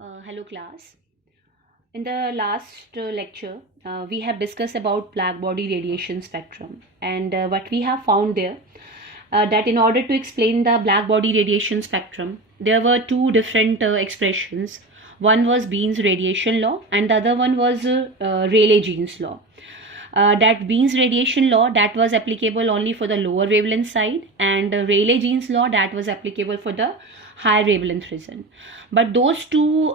Hello class. In the last lecture, we have discussed about black body radiation spectrum, and what we have found there, that in order to explain the black body radiation spectrum, there were two different expressions. One was Bean's radiation law and the other one was Rayleigh-Jean's law. That Bean's radiation law, that was applicable only for the lower wavelength side, and Rayleigh-Jean's law, that was applicable for the higher wavelength region. But those two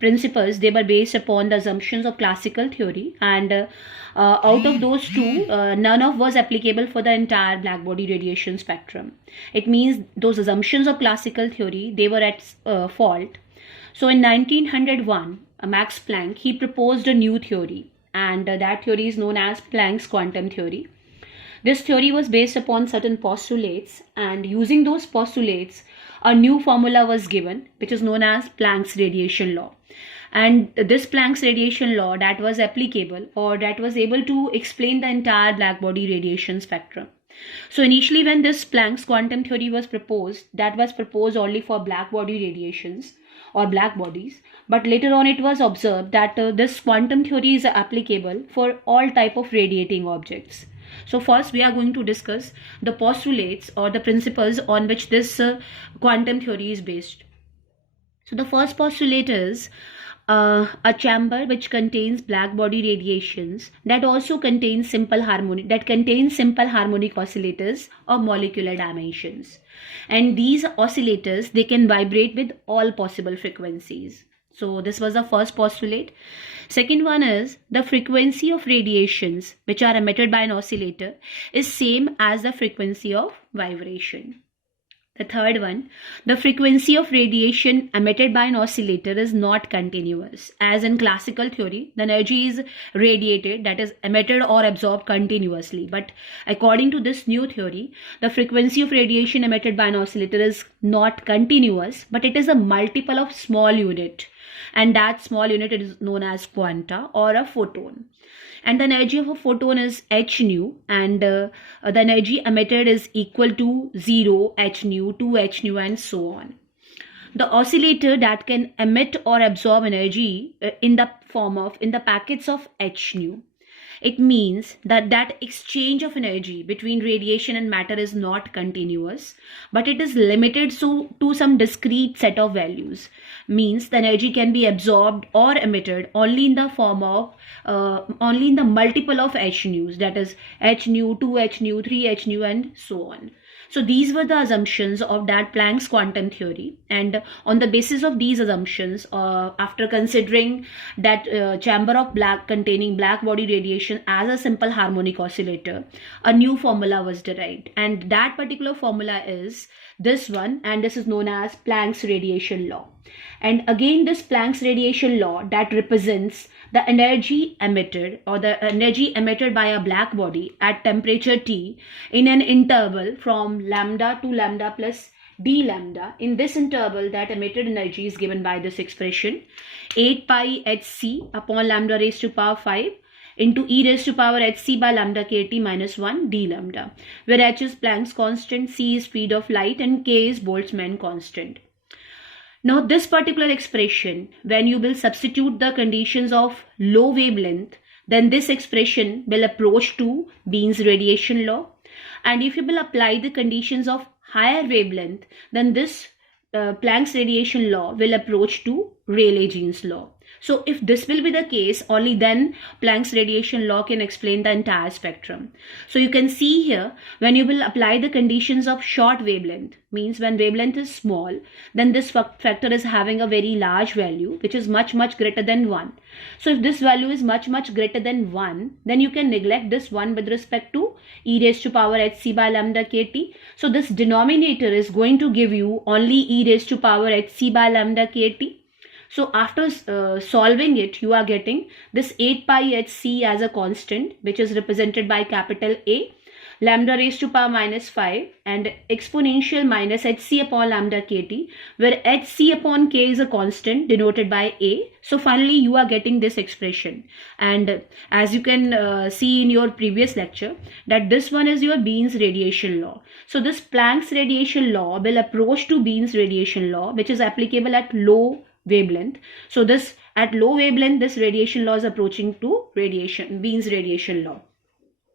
principles, they were based upon the assumptions of classical theory, and out of those two, none of was applicable for the entire black body radiation spectrum. It means those assumptions of classical theory, they were at fault. So in 1901, Max Planck, he proposed a new theory, and that theory is known as Planck's quantum theory. This theory was based upon certain postulates, and using those postulates, a new formula was given, which is known as Planck's radiation law. And this Planck's radiation law, that was applicable, or that was able to explain the entire black body radiation spectrum. So initially, when this Planck's quantum theory was proposed, that was proposed only for black body radiations or black bodies, but later on it was observed that this quantum theory is applicable for all type of radiating objects. So first we are going to discuss the postulates or the principles on which this quantum theory is based. So the first postulate is a chamber which contains black body radiations that also contains simple harmonic oscillators of molecular dimensions, and these oscillators, they can vibrate with all possible frequencies. So this was the first postulate. Second one is the frequency of radiations which are emitted by an oscillator is same as the frequency of vibration. The third one, the frequency of radiation emitted by an oscillator is not continuous. As in classical theory, the energy is radiated, that is emitted or absorbed continuously. But according to this new theory, the frequency of radiation emitted by an oscillator is not continuous, but it is a multiple of small unit. And that small unit is known as quanta or a photon. And the energy of a photon is h nu, and the energy emitted is equal to 0 h nu, 2 h nu, and so on. The oscillator that can emit or absorb energy in the packets of h nu. It means that exchange of energy between radiation and matter is not continuous, but it is limited to some discrete set of values. Means the energy can be absorbed or emitted only in the form of only in the multiple of h nus, that is h nu, 2 h nu, 3 h nu, and so on. So these were the assumptions of that Planck's quantum theory, and on the basis of these assumptions, after considering that chamber of containing black body radiation as a simple harmonic oscillator, a new formula was derived, and that particular formula is this one, and this is known as Planck's radiation law. And again, this Planck's radiation law, that represents the energy emitted or the energy emitted by a black body at temperature T in an interval from lambda to lambda plus d lambda. In this interval, that emitted energy is given by this expression 8 pi hc upon lambda raised to power 5 into e raised to power hc by lambda kt minus 1 d lambda, where h is Planck's constant, c is speed of light, and k is Boltzmann constant. Now this particular expression, when you will substitute the conditions of low wavelength, then this expression will approach to Bean's radiation law. And if you will apply the conditions of higher wavelength, then this Planck's radiation law will approach to Rayleigh-Jean's law. So if this will be the case, only then Planck's radiation law can explain the entire spectrum. So you can see here, when you will apply the conditions of short wavelength, means when wavelength is small, then this factor is having a very large value, which is much greater than 1. So if this value is much greater than 1, then you can neglect this 1 with respect to e raised to power hc by lambda kt. So this denominator is going to give you only e raised to power hc by lambda kt. So after solving it, you are getting this 8 pi hc as a constant, which is represented by capital A, lambda raised to power minus 5, and exponential minus hc upon lambda kt, where hc upon k is a constant denoted by A. So finally you are getting this expression, and as you can see in your previous lecture, that this one is your Bean's radiation law. So this Planck's radiation law will approach to Bean's radiation law, which is applicable at low wavelength. So this at low wavelength, this radiation law is approaching to Wien's radiation law.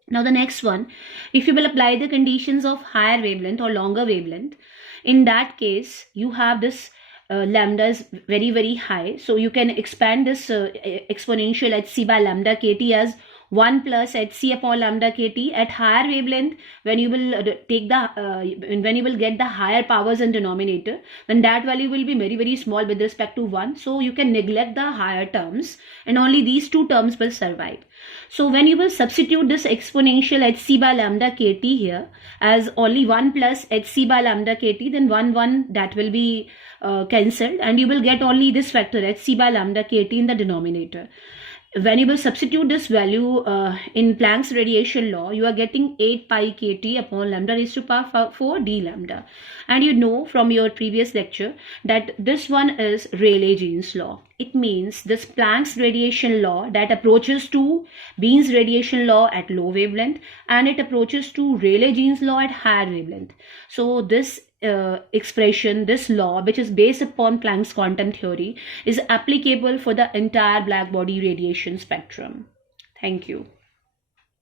Now the next one, if you will apply the conditions of higher wavelength or longer wavelength, in that case you have this lambda is very, very high. So you can expand this exponential hc by lambda kt as 1 plus hc upon lambda kt at higher wavelength. When you will take the when you will get the higher powers in denominator, then that value will be very, very small with respect to 1. So you can neglect the higher terms and only these two terms will survive. So when you will substitute this exponential hc by lambda kt here as only 1 plus hc by lambda kt, then 1 that will be cancelled and you will get only this factor hc by lambda kt in the denominator. When you will substitute this value in Planck's radiation law, you are getting 8 pi kt upon lambda raised to power 4 d lambda. And you know from your previous lecture that this one is Rayleigh-Jean's law. It means this Planck's radiation law that approaches to Wien's radiation law at low wavelength and it approaches to Rayleigh-Jean's law at higher wavelength. So this expression, this law, which is based upon Planck's quantum theory, is applicable for the entire black body radiation spectrum. Thank you.